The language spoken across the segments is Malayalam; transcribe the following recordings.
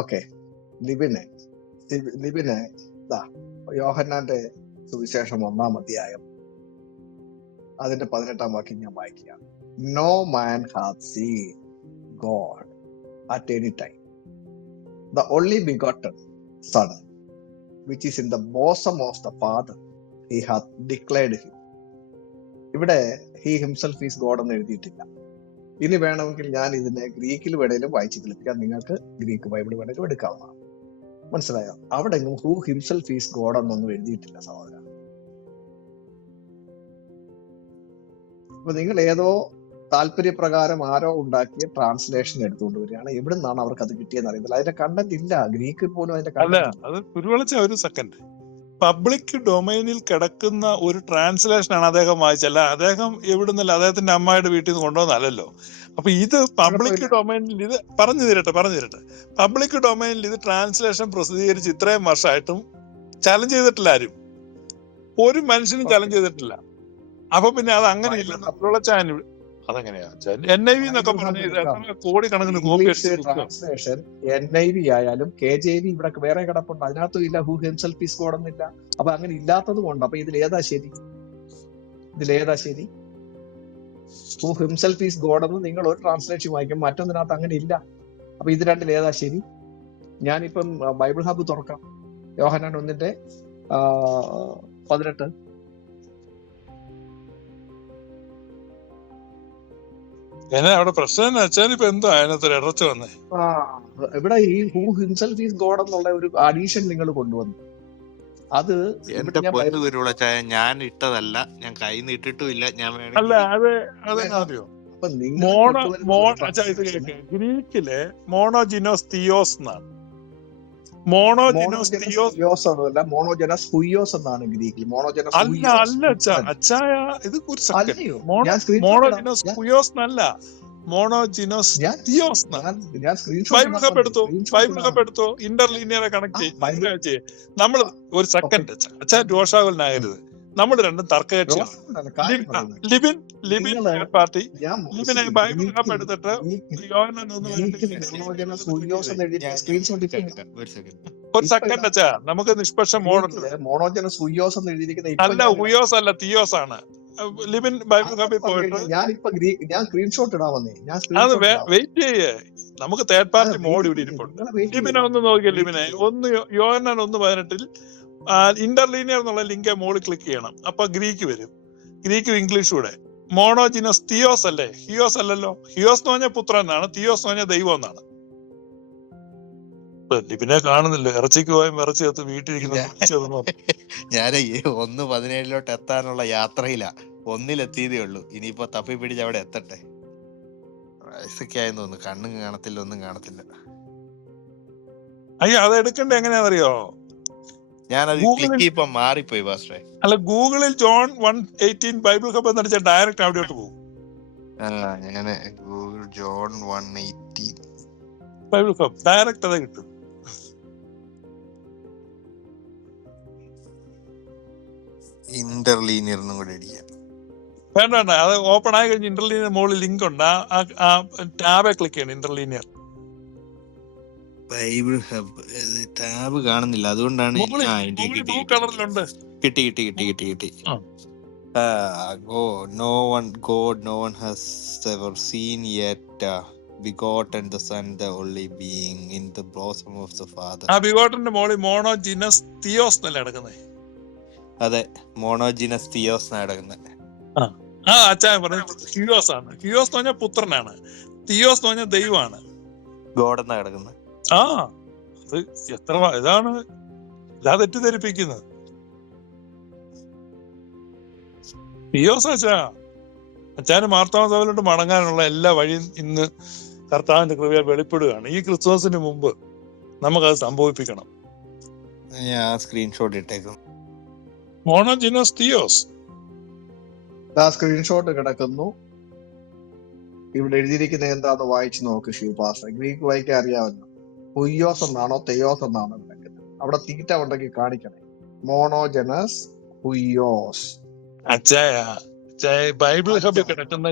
ഓക്കെ ലിബിന് ലിബിന് യോഹന്നാന്റെ സുവിശേഷം ഒന്നാം അധ്യായം അതിന്റെ പതിനെട്ടാം വാക്യം ഞാൻ വായിക്കുക no man have seen God at any time the only be begotten son which is in the bosom of the father he hath declared him ഇവിടെ ഹി ഹിംസെൽഫ് ഈസ് ഗോഡ് എന്ന് എഴുതിയിട്ടില്ല ഇനി വേണമെങ്കിൽ ഞാൻ ഇതിനെ ഗ്രീക്കിൽ വേണേലും വായിച്ചു തെളിപ്പിക്കാം നിങ്ങൾക്ക് ഗ്രീക്ക് ബൈബിൾ വേണേലും എടുക്കാവുന്നതാണ് മനസ്സിലായോ അവിടെ എങ്ങും ഹൂ ഹിംസെൽഫ് ഈസ് ഗോഡ് എന്നൊന്നും എഴുതിയിട്ടില്ല സഹോദര അപ്പൊ നിങ്ങൾ ഏതോ താല്പര്യപ്രകാരം ആരോ ഉണ്ടാക്കിയ ട്രാൻസ്ലേഷൻ എടുത്തുകൊണ്ട് വരികയാണ് എവിടെ നിന്നാണ് അവർക്ക് അത് കിട്ടിയെന്ന് അറിയുന്നില്ല അതിന്റെ കണ്ടന്റ് ഇല്ല ഗ്രീക്കിൽ പോലും അതിന്റെ ഒരു സെക്കൻഡ് പബ്ലിക് ഡൊമൈനിൽ കിടക്കുന്ന ഒരു ട്രാൻസ്ലേഷൻ ആണ് അദ്ദേഹം വായിച്ചല്ല അദ്ദേഹം എവിടുന്നല്ല അദ്ദേഹത്തിന്റെ അമ്മയുടെ വീട്ടിൽ നിന്ന് കൊണ്ടുവന്നല്ലോ അപ്പൊ ഇത് പബ്ലിക് ഡൊമൈനിൽ ഇത് പറഞ്ഞു തരട്ടെ പറഞ്ഞു തരട്ടെ പബ്ലിക് ഡൊമൈനിൽ ഇത് ട്രാൻസ്ലേഷൻ പ്രസിദ്ധീകരിച്ച് ഇത്രയും വർഷമായിട്ടും ചലഞ്ച് ചെയ്തിട്ടില്ല ആരും ഒരു മനുഷ്യനും ചലഞ്ച് ചെയ്തിട്ടില്ല അപ്പൊ പിന്നെ അത് അങ്ങനെയല്ല അപ്പോഴുള്ള ചാനൽ അതെങ്ങനെയാ ട്രാൻസ്ലേഷൻ ആയാലും കെ ജെ വി ഇവിടെ വേറെ കിടപ്പുണ്ട് അതിനകത്തും ഇല്ല ഹു ഹിംസെൽഫ് ഈസ് ഗോഡ് എന്നില്ല അപ്പൊ അങ്ങനെ ഇല്ലാത്തത് കൊണ്ട് അപ്പൊ ഇതിൽ ഏതാ ശരി ഇതിൽ ഏതാ ശരി ഹു ഹിംസെൽഫ് ഈസ് ഗോഡ് എന്ന് നിങ്ങൾ ഒരു ട്രാൻസ്ലേഷൻ വായിക്കും മറ്റൊന്നിനകത്ത് അങ്ങനെ ഇല്ല അപ്പൊ ഇത് രണ്ടിൽ ഏതാ ശരി ഞാനിപ്പം ബൈബിൾ ഹബ് തുറക്കാം യോഹനാൻ ഒന്നിന്റെ പതിനെട്ട് എന്നാ അവിടെ പ്രശ്നം എന്ന് വെച്ചാൽ ഇപ്പൊ എന്തോ അതിനകത്ത് ഇടച്ച് വന്നേ ഇവിടെ ഈ ഹൂ ഹിംസെൽഫ് ഈസ് ഗോഡ് എന്നുള്ള ഒരു അഡീഷൻ നിങ്ങൾ കൊണ്ടുവന്നു അത് എന്റെ പൊന്നു ചായ ഞാൻ ഇട്ടതല്ല ഞാൻ കൈ നീട്ടിട്ടും ഇല്ല ഞാൻ അല്ല അത് അത് അറിയോ മോണോ മോണോ ഗ്രീക്കിലെ മോണോജിനോസ് തിയോസ് എന്നാണ് മോണോജനോസ് തിയോസ് അല്ല മോണോജനസ് ഹുയോസ് എന്നാണ് ഗ്രീക്കിൽ മോണോജനസ് അല്ല അല്ല അച്ചായ ഇത് ഒരു സെക്കൻഡ് മോണോജനോസ് ഹുയോസ് അല്ല മോണോജിനോസ് തിയോസ് ബൈബിളൊക്കെ എടുത്തോ ബൈബിളൊക്കെ എടുത്തോ ഇന്റർലീനിയറെ കണക്ട് ചെയ്യും നമ്മൾ ഒരു സെക്കൻഡ് അച്ഛാ രോഷാകുലനാകരുത് നമ്മൾ രണ്ടും തർക്കകക്ഷിയാണ് ലിബിൻ ലിബിൻ പാർട്ടി ഒരു സെക്കൻഡ് അച്ഛാ നമുക്ക് നിഷ്പക്ഷ മോഡുണ്ട് മോണോജന സുയോസ് എന്ന് എഴുതിയിരിക്കുന്ന അല്ല ഉയോസ് അല്ല തിയോസ് ആണ് ലിബിൻ ബൈബിൾ ഞാൻ സ്ക്രീൻഷോട്ട് ഞാൻ അത് വെയിറ്റ് ചെയ്യേ നമുക്ക് തേർഡ് പാർട്ടി മോഡ് ഇവിടെ ഇരിപ്പുണ്ട് ലിബിനെ ഒന്ന് നോക്കിയ ലിബിനെ ഒന്ന് യോഹന്നാൻ ഒന്ന് പതിനെട്ടിൽ ഇന്റർലീനിയർ എന്നുള്ള ലിങ്കെ മുകളിൽ ക്ലിക്ക് ചെയ്യണം അപ്പൊ ഗ്രീക്ക് വരും ഗ്രീക്കും ഇംഗ്ലീഷും കൂടെ മോണോജിനോസ് തിയോസ് അല്ലേ ഹിയോസ് അല്ലല്ലോ ഹിയോസ് എന്ന് പറഞ്ഞ പുത്രൻ എന്നാണ് തിയോസ് എന്ന് പറഞ്ഞ ദൈവം എന്നാണ് പിന്നെ കാണുന്നില്ല ഇറച്ചിക്ക് പോയ ഇറച്ചി ചേർത്ത് വീട്ടിലിരിക്കുന്ന ഞാനേ ഒന്ന് പതിനേഴിലോട്ട് എത്താനുള്ള യാത്രയിലാ ഒന്നിലെത്തിയതേ ഉള്ളൂ ഇനിയിപ്പോ തപ്പി പിടിച്ച് അവിടെ എത്തട്ടെ ആയെന്ന് തോന്നുന്നു കണ്ണും കാണത്തില്ല ഒന്നും കാണത്തില്ല അയ്യോ അത് എടുക്കണ്ടേ എങ്ങനെയാണെന്നറിയോ ഞാനത് ക്ലിക്ക് ചെയ്യുമ്പോൾ മാറിപ്പോയി പാസ്റ്ററെ അല്ല ഗൂഗിളിൽ John one eighteen Bible hub എന്ന് അടിച്ചാൽ ഡയറക്റ്റ് അവിടോട്ട് പോകും ഞാൻ Google John one eighteen Bible hub direct അതാ കിട്ടും ഇന്റർലീനിയർ എന്നും കൂടി അടിക്കാം വേണ്ട വേണ്ട അത് ഓപ്പൺ ആയി കഴിഞ്ഞ് ഇന്റർലീനിയർ മുകളിൽ ലിങ്ക് ഉണ്ട് ആ ടാബെ ക്ലിക്ക് ചെയ്യണം ഇന്റർലീനിയർ ബൈബിൾ ഹബ് ടാബ് കാണുന്നില്ല അതുകൊണ്ടാണ് കളറിലുണ്ട് കിട്ടി കിട്ടി കിട്ടി കിട്ടി കിട്ടി go no one God no one has ever seen yet begotten the son the only being in the blossom of the father ആ ബിഗോട്ടന്റെ മോളിൽ മോണോജിനസ് തിയോസ് എന്നല്ല കിടക്കുന്നത് അതെ മോണോജിനസ് തിയോസ് എന്നാണ് കിടക്കുന്നത് ആ അച്ഛൻ പറഞ്ഞു തിയോസ് ആണ് തിയോസ് എന്ന് പറഞ്ഞാൽ പുത്രനാണ് തിയോസ് എന്ന് പറഞ്ഞാൽ ദൈവമാണ് ഗോഡ് എന്നാണ് കിടക്കുന്നത് ആ അത് എത്ര ഇതാണ് ഇതാ തെറ്റിദ്ധരിപ്പിക്കുന്നത് പിയോസ് അച്ഛാ അച്ഛാന് മാർത്തോമ സഭയിലോട്ട് മടങ്ങാനുള്ള എല്ലാ വഴിയും ഇന്ന് കർത്താവിന്റെ കൃപയാൽ വെളിപ്പെടുകയാണ് ഈ ക്രിസ്മസിന് മുമ്പ് നമുക്കത് സംഭവിപ്പിക്കണം ഞാൻ സ്ക്രീൻഷോട്ട് ഇട്ടേക്കും മോണോജിനോസ് തിയോസ് സ്ക്രീൻഷോട്ട് കിടക്കുന്നു ഇവിടെ എഴുതിയിരിക്കുന്ന എന്താന്ന് വായിച്ചു നോക്ക് ശിവപാസ ഗ്രീക്ക് വായിക്കാൻ അറിയാമല്ലോ പൊയ്യോസ് എന്നാണോ തെയോസ് എന്നാണോ വിളിക്കുന്നത് അവിടെ തീറ്റ ഉണ്ടെങ്കിൽ കാണിക്കണേ മോണോജനസ് പുയ്യോസ് ബൈബിൾ ഹബ് കിടക്കുന്ന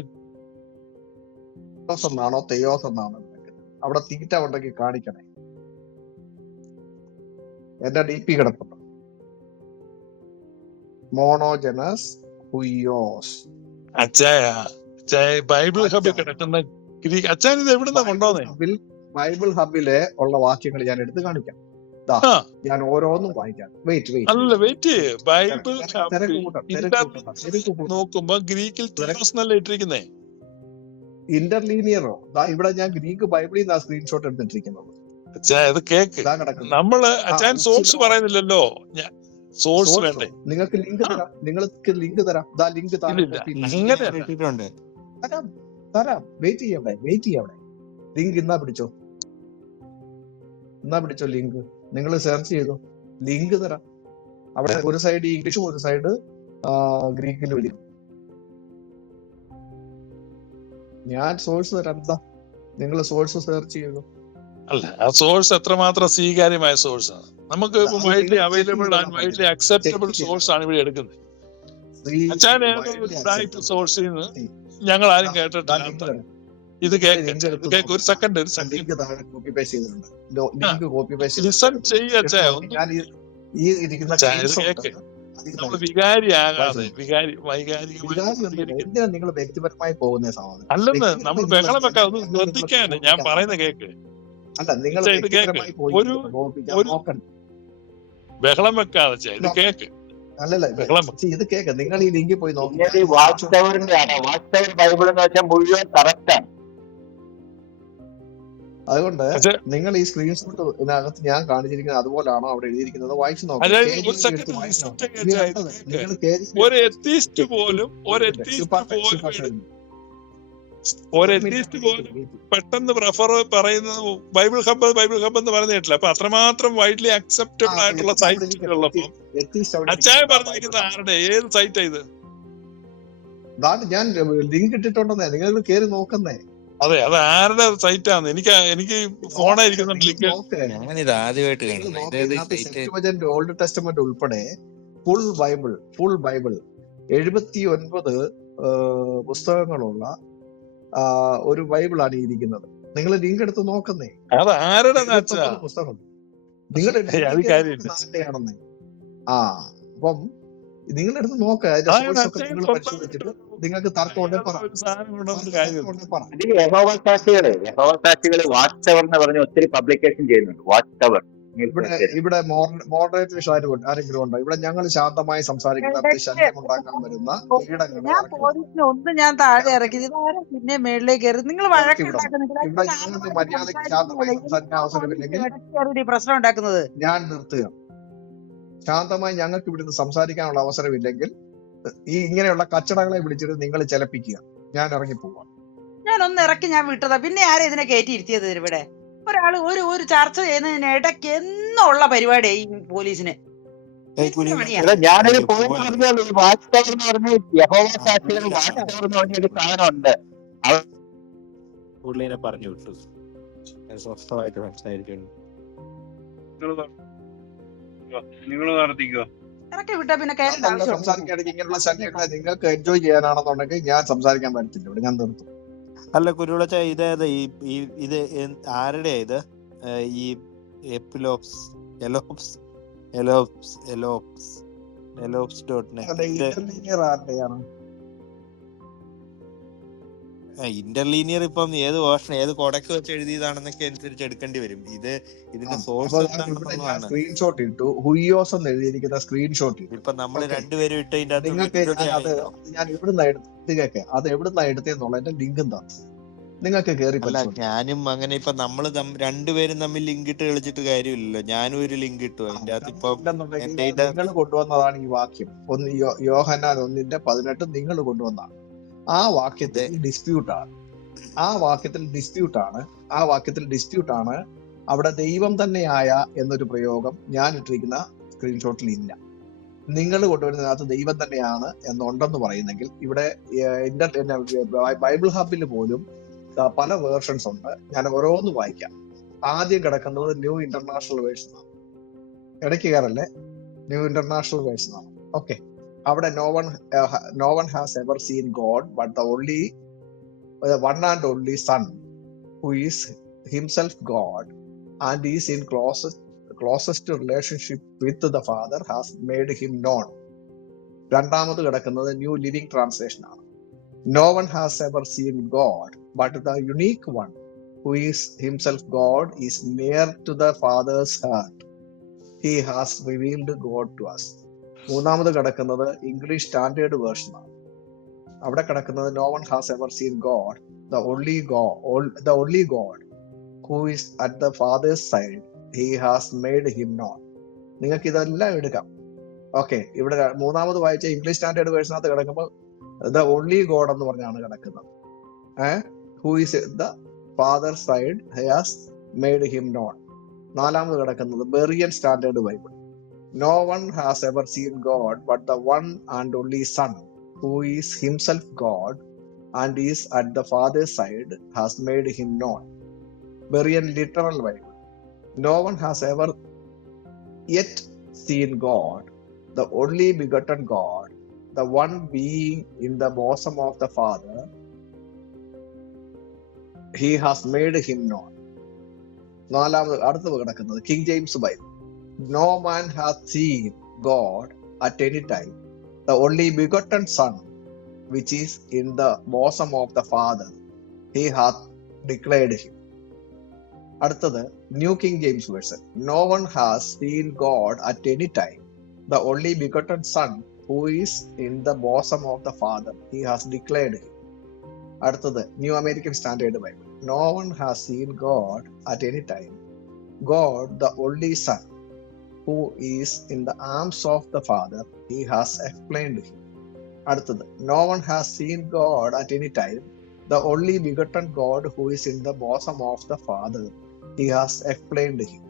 എന്നാണോ തെയോസ് എന്നാണോ വിളിക്കുന്നത് അവിടെ തീറ്റ ഉണ്ടെങ്കിൽ കാണിക്കണേ എന്റെ ഡി പി കിടപ്പുണ്ട് മോണോജനസ് അച്ചായ ബൈബിൾ ഹബ്ബിൽ കിടക്കുന്ന അച്ഛൻ ഇത് എവിടുന്നാ കൊണ്ടോന്നേ ബൈബിൾ ഹബിലെ ഉള്ള വാക്യങ്ങൾ ഞാൻ എടുത്ത് കാണിക്കാം ഞാൻ ഓരോന്നും വായിക്കാം വെയിറ്റ് വെയിറ്റ് അല്ല വെയിറ്റ് ബൈബിൾ നോക്കുമ്പോ ഗ്രീക്കിൽ ഇട്ടിരിക്കുന്നേ ഇന്റർലീനിയറോ ഇവിടെ ഞാൻ ഗ്രീക്ക് ബൈബിളിൽ നിന്ന് സ്ക്രീൻഷോട്ട് എടുത്തിട്ടിരിക്കുന്നത് ഇത് കേക്ക് നമ്മള് അച്ഛൻ സോഴ്സ് പറയുന്നില്ലല്ലോ സോഴ്സ് വേണ്ടേ നിങ്ങൾക്ക് ലിങ്ക് തരാം നിങ്ങൾക്ക് ലിങ്ക് തരാം ദാ ലിങ്ക് തരാം തരാം വെയിറ്റ് ചെയ്യവിടെ വെയിറ്റ് ചെയ്യവിടെ ലിങ്ക് ഇന്നാ പിടിച്ചോ എന്നാ പിടിച്ചോ ലിങ്ക് നിങ്ങൾ സെർച്ച് ചെയ്തോ ലിങ്ക് തരാം അവിടെ ഒരു സൈഡ് ഇംഗ്ലീഷും ഒരു സൈഡ് ഗ്രീക്കിൽ വിളിക്കും ഞാൻ സോഴ്സ് തരാം എന്താ നിങ്ങൾ സോഴ്സ് സെർച്ച് ചെയ്തു അല്ല ആ സോഴ്സ് എത്രമാത്രം സ്വീകാര്യമായ സോഴ്സ് ആണ് നമുക്ക് widely available and widely acceptable source ആണ് ഇവിടെ എടുക്കുന്നത് സോഴ്സിൽ നിന്ന് ഞങ്ങൾ ആരും കേട്ടിട്ടില്ല ഇത് കേക്ക് ഒരു സെക്കൻഡ് ഒരു second copy paste copy paste ഈ നിങ്ങൾ വ്യക്തിപരമായി നമ്മൾ ബഹളം വെക്കാം ഒന്ന് ശ്രദ്ധിക്കാണ് ഞാൻ പറയുന്ന കേക്ക് അല്ല നിങ്ങൾ ഒരു ഒരു ബഹളം വെക്കാതെ ഇത് കേക്ക് അല്ലല്ല ഇത് കേക്ക് നിങ്ങൾ ഈ ലിങ്കിൽ പോയി നോക്കി വാച്ച് ടവറിന്റെ ആണ് വാച്ച് ടവർ ബൈബിൾ എന്ന് വെച്ചാൽ മുഴുവൻ കറക്റ്റാണ് അതുകൊണ്ട് നിങ്ങൾ ഈ സ്ക്രീൻഷോട്ട് ഇതിനകത്ത് ഞാൻ കാണിച്ചിരിക്കുന്നത് അതുപോലാണോ അവിടെ എഴുതിയിരിക്കുന്നത് വായിച്ചു നോക്കാം ഒരെത്തിസ്റ്റ് പോലും പെട്ടെന്ന് പ്രഫർ പറയുന്നത് ബൈബിൾ ഹബ് ബൈബിൾ ഹബ് എന്ന് പറയുന്ന കേട്ടില്ല അപ്പൊ അത്രമാത്രം വൈഡ്ലി അക്സെപ്റ്റബിൾ ആയിട്ടുള്ള സൈറ്റ് ഉള്ളപ്പോ അച്ചായ പറഞ്ഞിരിക്കുന്ന ആരുടെ ഏത് സൈറ്റ് ഇത് ഞാൻ ലിങ്ക് ഇട്ടിട്ടുണ്ടെന്നേ നിങ്ങൾ കേറി നോക്കുന്നേ അതെ അത് ആരുടെ സൈറ്റ് ആണ് എനിക്ക് എനിക്ക് ഫോണായിരിക്കുന്നുണ്ട് ഓൾഡ് ടെസ്റ്റ്മെന്റ് ഉൾപ്പെടെ ഫുൾ ബൈബിൾ ഫുൾ ബൈബിൾ എഴുപത്തി ഒൻപത് പുസ്തകങ്ങളുള്ള ഒരു ബൈബിളാണ് ഇരിക്കുന്നത് നിങ്ങൾ ലിങ്ക് എടുത്ത് നോക്കുന്നേ അത് ആരുടെ പുസ്തകം നിങ്ങൾ ആണെന്ന് ആ അപ്പം നിങ്ങളുടെ അടുത്ത് നോക്കുക പരിശോധിച്ചിട്ട് നിങ്ങൾക്ക് തർക്കമുണ്ടെങ്കിൽ വാച്ച് ടവർ എന്ന് പറഞ്ഞ ഒത്തിരി പബ്ലിക്കേഷൻ ചെയ്യുന്നുണ്ട് വാച്ച് ടവർ ഇവിടെ ഇവിടെ മോഡറേറ്റ് ഷാരൂൺ ആരെങ്കിലും ഉണ്ടോ ഇവിടെ ഞങ്ങൾ ശാന്തമായി സംസാരിക്കുന്ന ശല്യം ഉണ്ടാക്കാൻ വരുന്ന ഒന്നും ഞാൻ താഴെ ഇറക്കി പിന്നെ മേളിലേക്ക് നിങ്ങൾ ഇവിടെ ഞങ്ങൾക്ക് മര്യാദയ്ക്ക് ശാന്തമായി സംസാരിക്കാൻ അവസരമില്ലെങ്കിൽ പ്രശ്നം ഉണ്ടാക്കുന്നത് ഞാൻ നിർത്തുക ശാന്തമായി ഞങ്ങൾക്ക് ഇവിടുന്ന് സംസാരിക്കാനുള്ള അവസരമില്ലെങ്കിൽ ഈ ഇങ്ങനെയുള്ള കച്ചടങ്ങളെ വിളിച്ചിട്ട് നിങ്ങൾ ചെലപ്പിക്കുക ഞാൻ ഇറങ്ങി പോവാ ഞാൻ ഒന്ന് ഇറക്കി ഞാൻ വിട്ടതാ പിന്നെ ആരെ ഇതിനെ കയറ്റി ഇരുത്തിയത് ഇവിടെ ഒരാൾ ഒരു ഒരു ചർച്ച ചെയ്യുന്നതിന് ഇടയ്ക്ക് എന്നുള്ള പരിപാടിയായി ഈ പോലീസിന് ഞാനൊരു വാച്ച് പറഞ്ഞു വിട്ടു നിങ്ങൾ പ്രാർത്ഥിക്കുക ഇറക്കി വിട്ടാ പിന്നെ കേരള സംസാരിക്കുകയാണെങ്കിൽ ഇങ്ങനെയുള്ള ശല്യങ്ങളെ നിങ്ങൾക്ക് എൻജോയ് ചെയ്യാനാണെന്നുണ്ടെങ്കിൽ ഞാൻ സംസാരിക്കാൻ പറ്റത്തില്ല ഇവിടെ ഞാൻ നിർത്തും അല്ല കുരുവിളച്ച ഇതേത് ഈ ഇത് ആരുടെ ഇത് ഈ എപ്പിലോപ്സ് എലോപ്സ് എലോപ്സ് എലോപ്സ് എലോപ്സ് ഡോട്ട് നെറ്റ് ഇന്റർലീനിയർ ഇപ്പം ഏത് വേർഷൻ ഏത് കൊടക്ക് വെച്ച് എഴുതിയതാണെന്നൊക്കെ അനുസരിച്ച് എടുക്കേണ്ടി വരും ഇത് ഇതിന്റെ സോഴ്സ് സ്ക്രീൻഷോട്ട് ഇട്ടു ഹുയോസ് എന്ന് എഴുതിയിരിക്കുന്ന സ്ക്രീൻഷോട്ട് ഇപ്പൊ നമ്മൾ രണ്ടുപേരും ഇട്ട് നിങ്ങൾക്ക് അത് ഞാൻ എവിടുന്ന എടുത്തേക്ക് അത് എവിടുന്ന എടുത്തേന്നുള്ളതിന്റെ ലിങ്കും തന്നെ നിങ്ങൾക്ക് കേറി ഞാനും അങ്ങനെ ഇപ്പൊ നമ്മള് രണ്ടുപേരും തമ്മിൽ ലിങ്ക് ഇട്ട് കളിച്ചിട്ട് കാര്യമില്ലല്ലോ ഞാനും ഒരു ലിങ്ക് ഇട്ടു അതിന്റെ അകത്ത് ഇപ്പൊ നിങ്ങൾ കൊണ്ടുവന്നതാണ് ഈ വാക്യം ഒന്ന് യോഹനാൻ ഒന്നിന്റെ പതിനെട്ട് നിങ്ങൾ കൊണ്ടുവന്നതാണ് ആ വാക്യത്തെ ഡിസ്പ്യൂട്ടാണ് ആ വാക്യത്തിൽ ഡിസ്പ്യൂട്ടാണ് ആ വാക്യത്തിൽ ഡിസ്പ്യൂട്ടാണ് അവിടെ ദൈവം തന്നെയായ എന്നൊരു പ്രയോഗം ഞാൻ ഇട്ടിരിക്കുന്ന സ്ക്രീൻഷോട്ടിൽ ഇല്ല നിങ്ങൾ കൊണ്ടുവരുന്നതിനകത്ത് ദൈവം തന്നെയാണ് എന്നുണ്ടെന്ന് പറയുന്നെങ്കിൽ ഇവിടെ ബൈബിൾ ഹബിൽ പോലും പല വേർഷൻസ് ഉണ്ട് ഞാൻ ഓരോന്ന് വായിക്കാം ആദ്യം കിടക്കുന്നത് ന്യൂ ഇന്റർനാഷണൽ വേഴ്സൺ ആണ് ഇടയ്ക്ക് കയറല്ലേ ന്യൂ ഇന്റർനാഷണൽ വേഴ്സൺ ആണ് ഓക്കെ അവിടെ no one no one has ever seen God but the only the one and only son who is himself God and is in closest closest relationship with the father has made him known രണ്ടാമത് കിടക്കുന്നത് ന്യൂ ലിവിംഗ് ട്രാൻസ്ലേഷൻ ആണ് no one has ever seen God but the unique one who is himself God is near to the father's heart he has revealed God to us മൂന്നാമത് കിടക്കുന്നത് ഇംഗ്ലീഷ് സ്റ്റാൻഡേർഡ് വേർഷനാണ് അവിടെ കിടക്കുന്നത് no one has ever seen God the only God the only God who is at the father's side he has made him known നിങ്ങൾക്ക് ഇതെല്ലാം എടുക്കാം ഓക്കെ ഇവിടെ മൂന്നാമത് വായിച്ച ഇംഗ്ലീഷ് സ്റ്റാൻഡേർഡ് വേഴ്സിനകത്ത് കിടക്കുമ്പോൾ ദ ഓൺലി ഗോഡ് എന്ന് പറഞ്ഞാണ് കിടക്കുന്നത് ഏഹ് who is the father side he has made him known നാലാമത് കിടക്കുന്നത് Berean standard Bible No one has ever seen God but the one and only Son, who is himself God and is at the Father's side, has made him known. Very literal Bible. No one has ever yet seen God, the only begotten God, the one being in the bosom of the Father. He has made him known. നാലാമത് അടുത്ത് കിടക്കുന്നത് King James Bible No man hath seen God at any time. The only begotten Son, which is in the bosom of the Father, he hath declared him. Aduthathu, New King James Version. No one has seen God at any time. The only begotten Son, who is in the bosom of the Father, he has declared him. Aduthathu, New American Standard Bible. No one has seen God at any time. God, the only Son, who is in the arms of the Father, he has explained him. അടുത്തത്, no one has seen God at any time. The only begotten God who is in the bosom of the Father, he has explained him.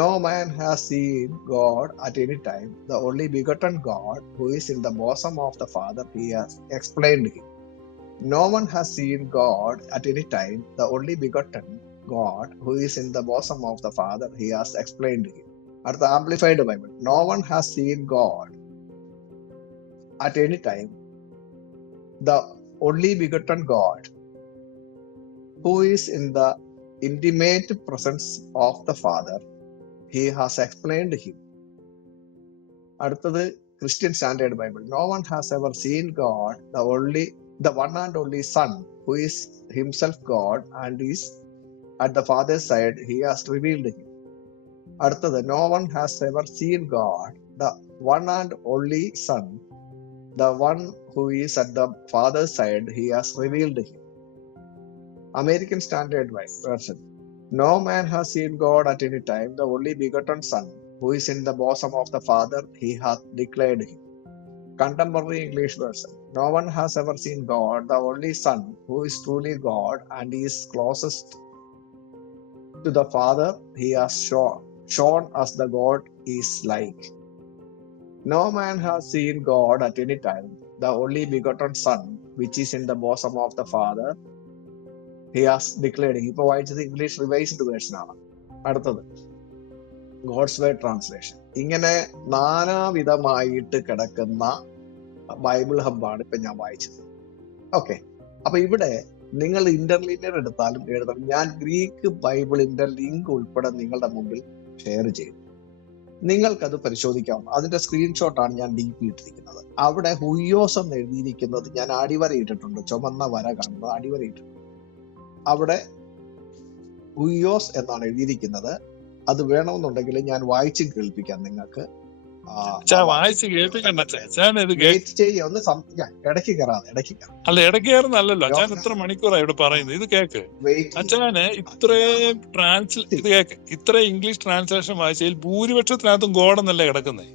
No man has seen God at any time. The only begotten God who is in the bosom of the Father, he has explained him. No one has seen God at any time. The only begotten God who is in the bosom of the Father, he has explained him. At the Amplified Bible, no one has seen God at any time, the only begotten God who is in the intimate presence of the Father, he has explained him. അടുത്തത് Christian Standard Bible no one has ever seen God the only the one and only son who is himself God and is at the father side he has revealed him അടുത്തത് no one has ever seen God the one and only son the one who is at the father side he has revealed him American Standard Version. No man has seen God at any time, the only begotten Son, who is in the bosom of the Father, he hath declared him. Contemporary English Version. No one has ever seen God, the only Son, who is truly God and is closest to the Father, he has shown, shown as the God is like. No man has seen God at any time, the only begotten Son, which is in the bosom of the Father. He has declared ഇപ്പോൾ വായിച്ചത് ഇംഗ്ലീഷ് റിവൈസ്ഡ് ആണ് അടുത്തത് ഗോഡ്സ് വേ ട്രാൻസ്ലേഷൻ ഇങ്ങനെ നാനാവിധമായിട്ട് കിടക്കുന്ന ബൈബിൾ ഹബ്ബാണ് ഇപ്പം ഞാൻ വായിച്ചത് ഓക്കെ അപ്പൊ ഇവിടെ നിങ്ങൾ ഇന്റർലീനിയർ എടുത്താലും എഴുതണം ഞാൻ ഗ്രീക്ക് ബൈബിളിന്റെ ലിങ്ക് ഉൾപ്പെടെ നിങ്ങളുടെ മുമ്പിൽ ഷെയർ ചെയ്തു നിങ്ങൾക്കത് പരിശോധിക്കാം അതിന്റെ സ്ക്രീൻഷോട്ടാണ് ഞാൻ ലിങ്ക് ഇട്ടിരിക്കുന്നത് അവിടെ ഹുയ്യോസം എഴുതിയിരിക്കുന്നത് ഞാൻ അടിവരയിട്ടിട്ടുണ്ട് ചുമന്ന വര കാണുന്നത് അടിവരയിട്ടിട്ടുണ്ട് അവിടെ ഹുയ്യോസ് എന്നാണ് എഴുതിയിരിക്കുന്നത് അത് വേണമെന്നുണ്ടെങ്കിൽ ഞാൻ വായിച്ചും കേൾപ്പിക്കാം നിങ്ങൾക്ക് വായിച്ച് കേൾപ്പിക്കണ്ട അച്ഛൻ ഇത് ഒന്ന് ഇടയ്ക്ക് കയറാം ഇടയ്ക്ക് അല്ല ഇടയ്ക്ക് കയറുന്നല്ലോ അച്ഛൻ ഇത്ര മണിക്കൂറാണ് ഇവിടെ പറയുന്നത് ഇത് കേക്ക് അച്ഛന് ഇത്രയും ട്രാൻസ് ഇത് കേക്ക് ഇത്രയും ഇംഗ്ലീഷ് ട്രാൻസ്ലേഷൻ വായിച്ചതിൽ ഭൂരിപക്ഷത്തിനകത്തും ഗോഡെന്നല്ലേ കിടക്കുന്നേ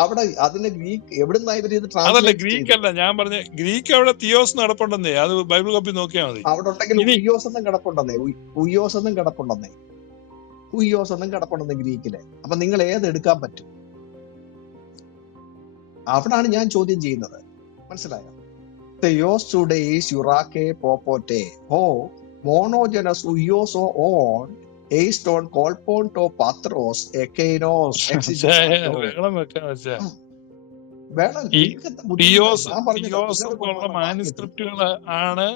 അവിടെ അതിന് ഗ്രീക്ക് എവിടുന്നാ ഇവർ ഇത് അതല്ല ഗ്രീക്ക് അല്ല ഞാൻ പറഞ്ഞ ഗ്രീക്ക് അവിടെ തിയോസ് നടപ്പുണ്ടെന്നേ അത് ബൈബിൾ കോപ്പി നോക്കിയാൽ മതി അവിടെ ഉണ്ടെങ്കിൽ തിയോസ് എന്നും കിടപ്പുണ്ടെന്നേ ഉയോസ് എന്നും കിടപ്പുണ്ടെന്നേ ഹുയോസ് എന്നും കിടപ്പുണ്ടെന്ന് ഗ്രീക്കിലെ അപ്പൊ നിങ്ങൾ ഏതെടുക്കാൻ പറ്റും അവിടാണ് ഞാൻ ചോദ്യം ചെയ്യുന്നത് മനസ്സിലായോ ഓൺ പാത്രോസ് ആണ്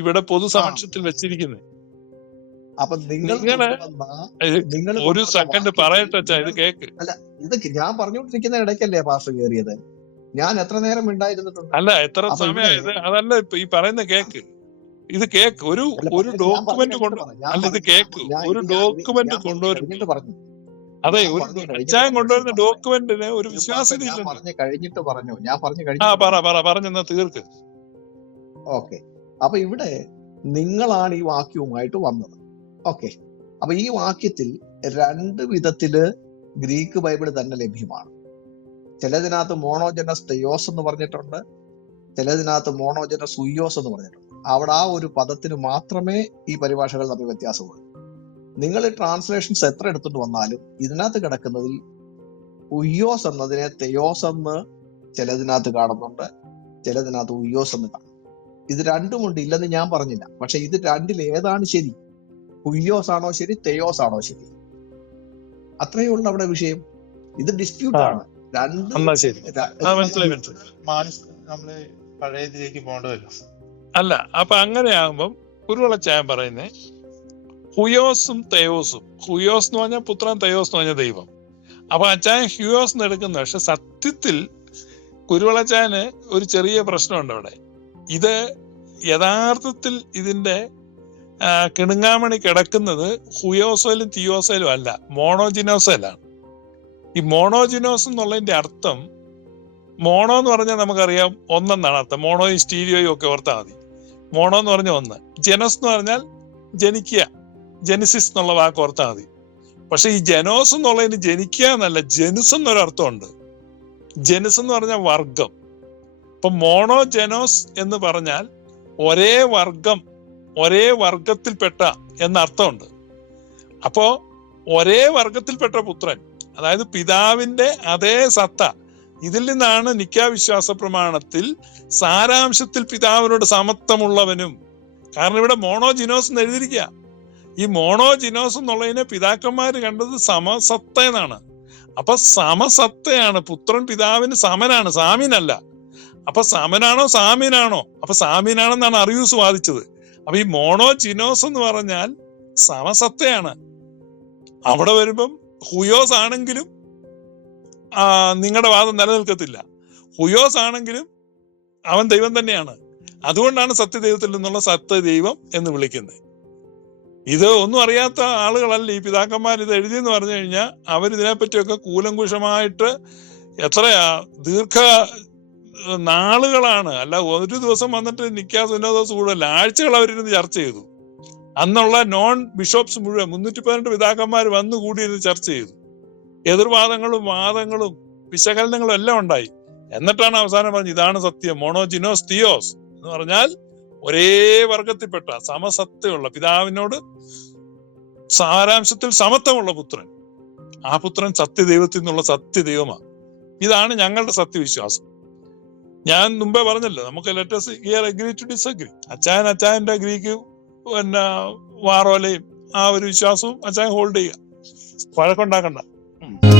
ഇവിടെ പൊതു സാക്ഷ്യത്തിൽ വെച്ചിരിക്കുന്നത് അപ്പൊ നിങ്ങൾ നിങ്ങൾ ഒരു സെക്കൻഡ് പറയട്ടെ ഇത് കേക്ക് അല്ല ഇത് ഞാൻ പറഞ്ഞുകൊണ്ടിരിക്കുന്ന ഇടയ്ക്കല്ലേ പാസ് കയറിയത് ഞാൻ എത്ര നേരം ഉണ്ടായിരുന്നിട്ടുണ്ട് അല്ല എത്ര സമയം അതല്ല ഈ പറയുന്ന കേക്ക് ഇത് കേക്ക് ഒരു ഒരു ഡോക്യുമെന്റ് കൊണ്ട് അല്ല ഇത് കേക്ക് ഒരു ഡോക്യുമെന്റ് കൊണ്ടുവരും പറഞ്ഞു അതെ ഒരു അച്ചായം കൊണ്ടുവരുന്ന ഡോക്യുമെന്റിന് ഒരു വിശ്വാസ്യത പറഞ്ഞു കഴിഞ്ഞിട്ട് പറഞ്ഞു ഞാൻ പറഞ്ഞു കഴിഞ്ഞു ആ പറ പറ പറഞ്ഞെന്നാ തീർക്ക് ഓക്കെ അപ്പൊ ഇവിടെ നിങ്ങളാണ് ഈ വാക്യവുമായിട്ട് വന്നത് ഓക്കെ അപ്പൊ ഈ വാക്യത്തിൽ രണ്ട് വിധത്തില് ഗ്രീക്ക് ബൈബിള് തന്നെ ലഭ്യമാണ് ചിലതിനകത്ത് മോണോജനസ് തെയോസ് എന്ന് പറഞ്ഞിട്ടുണ്ട് ചിലതിനകത്ത് മോണോജനസ് സുയോസ് എന്ന് പറഞ്ഞിട്ടുണ്ട് അവിടെ ആ ഒരു പദത്തിന് മാത്രമേ ഈ പരിഭാഷകൾ തമ്മിൽ വ്യത്യാസമുള്ളൂ നിങ്ങൾ ട്രാൻസ്ലേഷൻസ് എത്ര എടുത്തുകൊണ്ട് വന്നാലും ഇതിനകത്ത് കിടക്കുന്നതിൽ ഉയ്യോസ് എന്നതിനെ തെയോസ് എന്ന് ചിലതിനകത്ത് കാണുന്നുണ്ട് ചിലതിനകത്ത് ഉയ്യോസ് എന്ന് കാണും ഇത് രണ്ടുമുണ്ട് ഇല്ലെന്ന് ഞാൻ പറഞ്ഞില്ല പക്ഷെ ഇത് രണ്ടിൽ ഏതാണ് ശരി കുയ്യോസ് ആണോ ശരി തെയോസ് ആണോ ശരി അത്രയേ ഉള്ളൂ അവിടെ വിഷയം ഇത് ഡിസ്പ്യൂട്ട് ആണ് രണ്ട് നമ്മള് പഴയതിലേക്ക് പോകേണ്ടതല്ലോ അല്ല അപ്പൊ അങ്ങനെയാകുമ്പം കുരുവിളച്ചായം പറയുന്നേ ഹുയോസും തെയോസും ഹുയോസ് എന്ന് പറഞ്ഞാൽ പുത്രൻ തെയോസ് എന്ന് പറഞ്ഞ ദൈവം അപ്പൊ അച്ചായൻ ഹ്യൂയോസ് എന്ന് എടുക്കുന്ന പക്ഷെ സത്യത്തിൽ കുരുവിളച്ചായന് ഒരു ചെറിയ പ്രശ്നമുണ്ട് അവിടെ ഇത് യഥാർത്ഥത്തിൽ ഇതിന്റെ കിണുങ്ങാമണി കിടക്കുന്നത് ഹുയോസോയിലും തിയോസോയിലും അല്ല മോണോജിനോസോയിലാണ് ഈ മോണോജിനോസ് എന്നുള്ളതിന്റെ അർത്ഥം മോണോ എന്ന് പറഞ്ഞാൽ നമുക്കറിയാം ഒന്നെന്നാണ് അർത്ഥം മോണോയും സ്റ്റീരിയോയും ഒക്കെ ഓർത്താൽ മതി മോണോ എന്ന് പറഞ്ഞ ഒന്ന് ജനസ് എന്ന് പറഞ്ഞാൽ ജനിക്കുക ജെനിസിസ് എന്നുള്ള വാക്ക് ഓർത്താൽ മതി പക്ഷെ ഈ ജനോസ് എന്നുള്ളതിന് ജനിക്കുക എന്നല്ല ജനുസ് അർത്ഥമുണ്ട് ജനുസ് എന്ന് പറഞ്ഞാൽ വർഗം ഇപ്പൊ മോണോ ജനോസ് എന്ന് പറഞ്ഞാൽ ഒരേ വർഗം ഒരേ വർഗത്തിൽപ്പെട്ട എന്ന അർത്ഥമുണ്ട് അപ്പോ ഒരേ വർഗത്തിൽപ്പെട്ട പുത്രൻ അതായത് പിതാവിന്റെ അതേ സത്ത ഇതിൽ നിന്നാണ് നിക്കാവിശ്വാസ പ്രമാണത്തിൽ സാരാംശത്തിൽ പിതാവിനോട് സമത്വമുള്ളവനും കാരണം ഇവിടെ മോണോജിനോസ് എന്ന് എഴുതിയിരിക്കുക ഈ മോണോജിനോസ് എന്നുള്ളതിനെ പിതാക്കന്മാർ കണ്ടത് സമസത്ത എന്നാണ് അപ്പൊ സമസത്തയാണ് പുത്രൻ പിതാവിന് സമനാണ് സാമീനല്ല അപ്പൊ സമനാണോ സാമീനാണോ അപ്പൊ സാമീനാണെന്നാണ് അറിയൂസ് വാദിച്ചത് അപ്പൊ ഈ മോണോ ജിനോസ് എന്ന് പറഞ്ഞാൽ സമസത്തയാണ് അവിടെ വരുമ്പം ഹുയോസ് ആണെങ്കിലും നിങ്ങളുടെ വാദം നിലനിൽക്കത്തില്ല ഹുയോസ് ആണെങ്കിലും അവൻ ദൈവം തന്നെയാണ് അതുകൊണ്ടാണ് സത്യദൈവത്തിൽ നിന്നുള്ള സത്യദൈവം എന്ന് വിളിക്കുന്നത് ഇത് ഒന്നും അറിയാത്ത ആളുകളല്ല ഈ പിതാക്കന്മാർ ഇത് എഴുതി എന്ന് പറഞ്ഞു കഴിഞ്ഞാൽ അവരിതിനെപ്പറ്റിയൊക്കെ കൂലങ്കുഷമായിട്ട് എത്രയാ ദീർഘ നാളുകളാണ് അല്ല ഒരു ദിവസം വന്നിട്ട് നിക്കാസ് സുനോദോസ് കൂടുതൽ ആഴ്ചകൾ അവരിരുന്ന് ചർച്ച ചെയ്തു അന്നുള്ള നോൺ ബിഷോപ്സ് മുഴുവൻ മുന്നൂറ്റി പതിനെട്ട് പിതാക്കന്മാർ വന്നു കൂടിയിരുന്ന് ചർച്ച ചെയ്തു എതിർവാദങ്ങളും വാദങ്ങളും വിശകലനങ്ങളും എല്ലാം ഉണ്ടായി എന്നിട്ടാണ് അവസാനം പറഞ്ഞത് ഇതാണ് സത്യം മോണോജിനോസ് തിയോസ് എന്ന് പറഞ്ഞാൽ ഒരേ വർഗത്തിൽപ്പെട്ട സമസത്യമുള്ള പിതാവിനോട് സാരാംശത്തിൽ സമത്വമുള്ള പുത്രൻ ആ പുത്രൻ സത്യദൈവത്തിൽ നിന്നുള്ള സത്യദൈവമാണ് ഇതാണ് ഞങ്ങളുടെ സത്യവിശ്വാസം ഞാൻ മുമ്പേ പറഞ്ഞല്ലോ നമുക്ക് let's here agree to disagree അച്ചായൻ അച്ചായന്റെ അഗ്രിക്ക് പിന്നെ വാറോലയും ആ ഒരു വിശ്വാസവും അച്ചായൻ ഹോൾഡ് ചെയ്യുക വഴക്കുണ്ടാക്കണ്ട